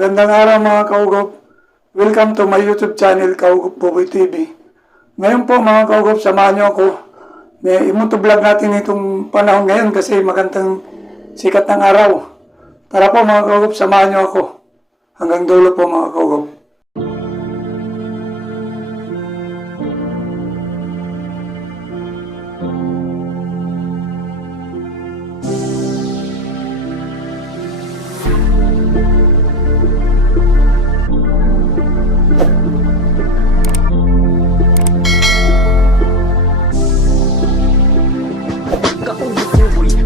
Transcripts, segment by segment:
Magandang araw mga kaugop. Welcome to my YouTube channel, Kaugop Buboy TV. Ngayon po mga kaugop, samahan niyo ako. Imuto-vlog natin itong panahon ngayon kasi magandang sikat ng araw. Tara po mga kaugop, samahan niyo ako. Hanggang dulo po mga kaugop.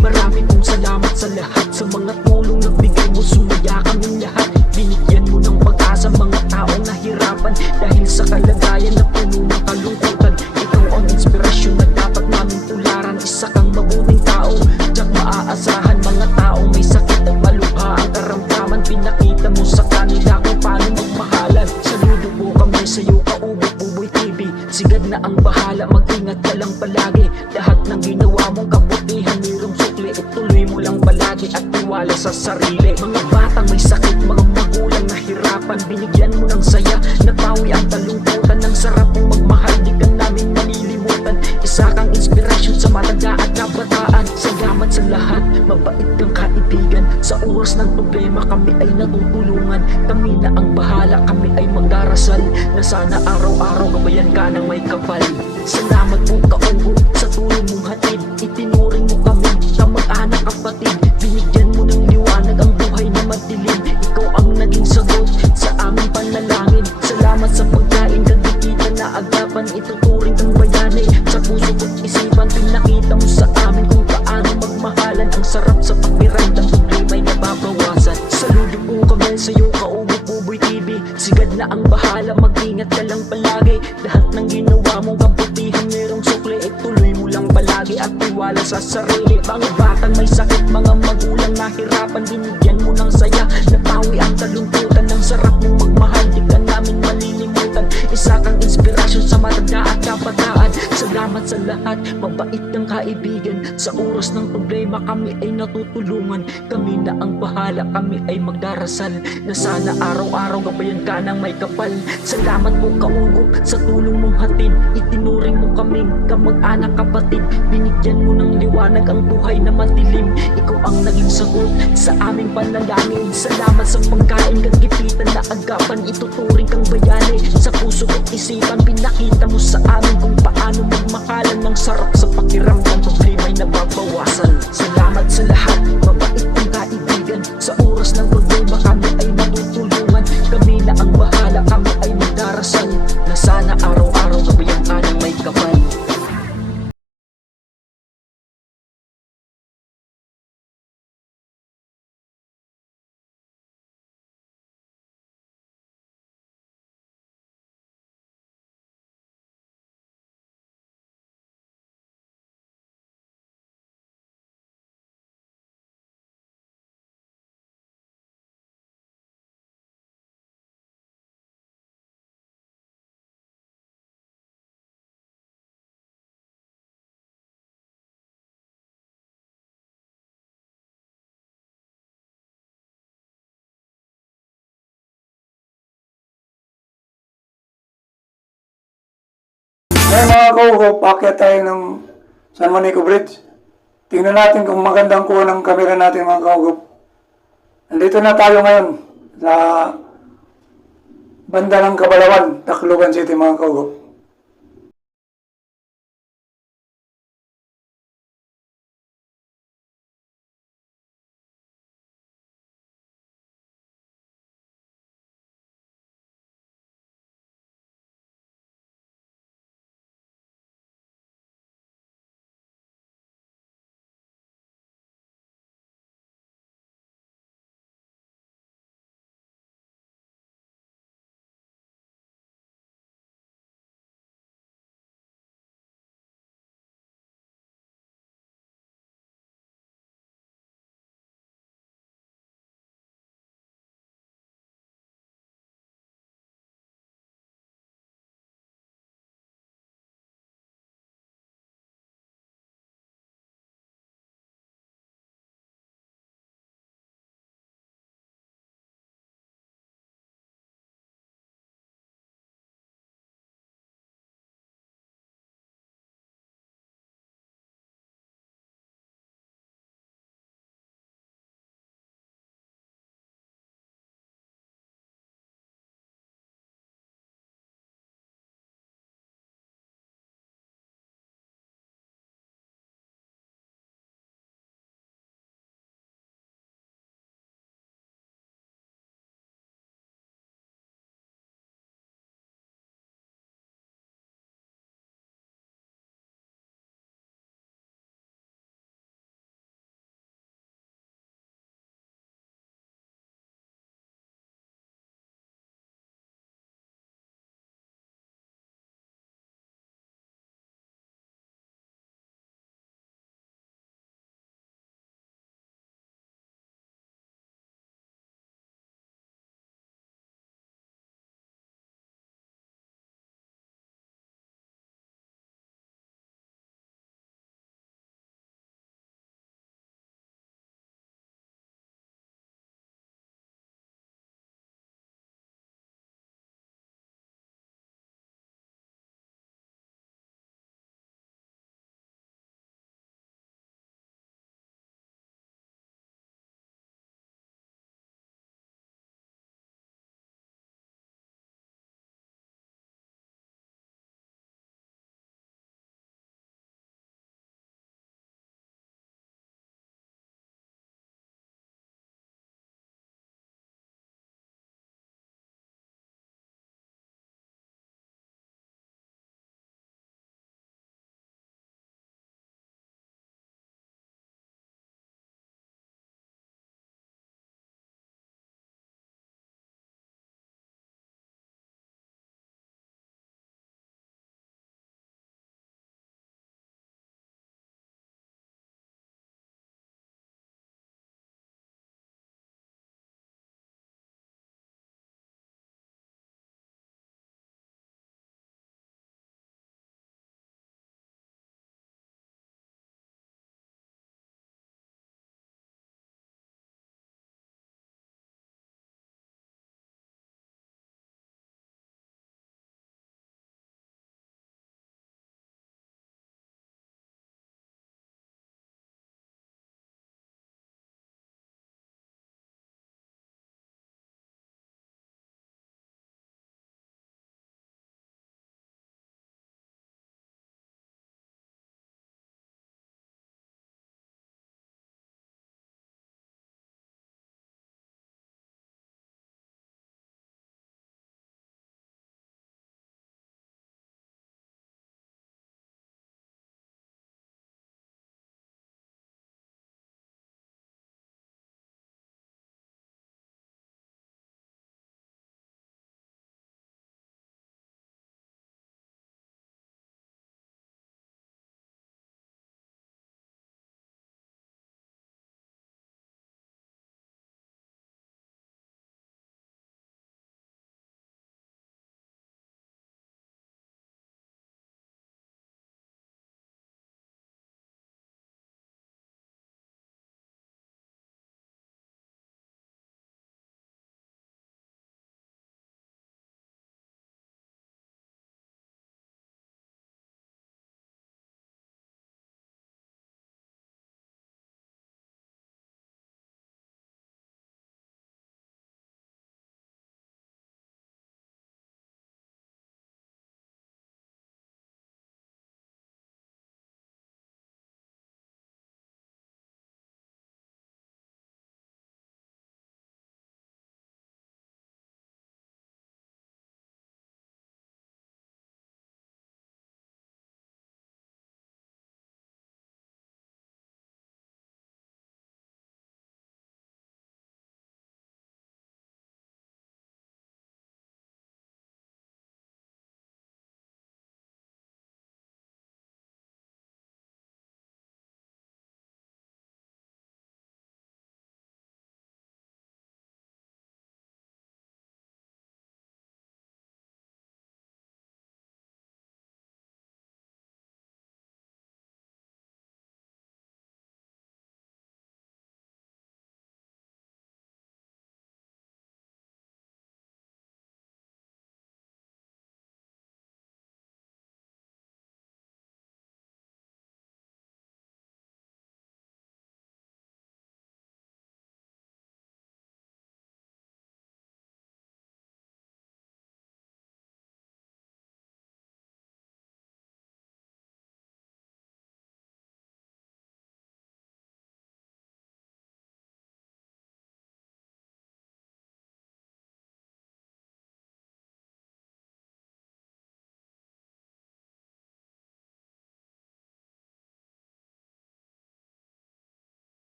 Marami pong salamat sa lahat, sa mga tulong na bigay mo, sumaya kaming lahat. Binigyan mo ng pag-asa mga taong nahirapan dahil sa kalagayan na puno ng kalungkutan. Ikaw ang inspirasyon na dapat namin tularan. Isa kang mabuting tao, tiyak maaasahan. Mga taong may sakit at malubha ang karamdaman, pinakita mo sa kanila kung paano magmahalan. Saludo po kami sa iyo, Kaugop Buboy TV. Sigad na ang bahala, mag-ingat ka lang palagi. Lahat ng ginawa mong kabutihan mayroong sukli, ituloy mo lang palagi at tiwala sa sarili. Mga batang may sakit, mga magulang na hirapan, binigyan mo ng saya, napawi ang talungkutan. Ng sarap mong magmahal, di ka namin malilimutan. Isa kang inspirasyon sa matanda at kabataan. Salamat sa lahat, mabait kang kaibigan. Sa oras ng problema kami ay natutulungan. Kami na ang bahala, kami ay magdarasal na sana araw-araw gabayan ka ng may kapal. Salamat po Kaugop sa tulong mong hatid, itinuring mo kami kamag-anak kapatid. Binigyan mo ng liwanag ang buhay na madilim. Ikaw ang naging sagot sa aming panalangin. Salamat sa pagkain, kagigitan na agapan, ituturing kang bayani. Sa puso ko't isipan, pinakita mo sa amin kung paano magmahalan. Ang sarap sa pakiramdam, problema'y nababawasan. Saludo po kami sa iyo, Kaugop Buboy TV. Sigad na ang bahala, mag-ingat ka lang palagi. Lahat ng ginawa mong kabutihan merong sukli, ituloy mo lang palagi at tiwala sa sarili. Mga batang may sakit, mga magulang nahirapan, binigyan mo ng saya, napawi ang kalungkutan. Ng sarap mong magmahal, di ka namin malilimutan. Isa kang inspirasyon sa matanda at kabataan. Salamat sa lahat, mabait kang kaibigan. Sa oras ng problema kami ay natutulungan. Kami na ang bahala, kami ay magdarasal na sana araw-araw gabayan ka ng may kapal. Salamat po Kaugop sa tulong mong hatid, itinuring mo kaming kamag-anak kapatid. Binigyan mo ng liwanag ang buhay na madilim. Ikaw ang naging sagot sa aming panalangin. Salamat sa pagkain, kagipitan na agapan, ituturing kang bayani. Sa puso at isipan, pinakita mo sa amin kung paano magmakalan. Ng sarap sa pakiramdam, problema'y nababawasan. Salamat sa lahat, mabait kang kaibigan. Sa oras ng problema kami ay natutulungan. Kami na ang bahala, kami ay magdarasal na sana araw-araw gabayan ka ng may kapal. Ngayon mga kaugop, akyat tayo ng San Juanico Bridge. Tingnan natin kung magandang kuha ng camera natin mga kaugop. Nandito na tayo ngayon sa banda ng Cabalawan, Tacloban City mga kaugop.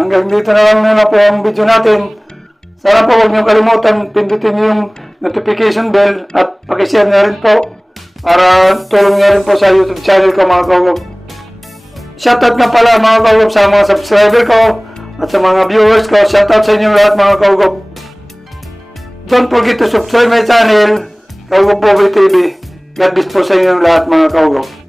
Hanggang dito na lang muna po ang video natin. Sana po huwag niyo kalimutan, pindutin niyo yung notification bell at pakishare na rin po para tulong niyo rin po sa YouTube channel ko mga kaugop. Shoutout na pala mga kaugop sa mga subscriber ko at sa mga viewers ko. Shoutout sa inyo lahat mga kaugop. Don't forget to subscribe my channel, Kaugop Boboy TV. God bless po sa inyo lahat mga kaugop.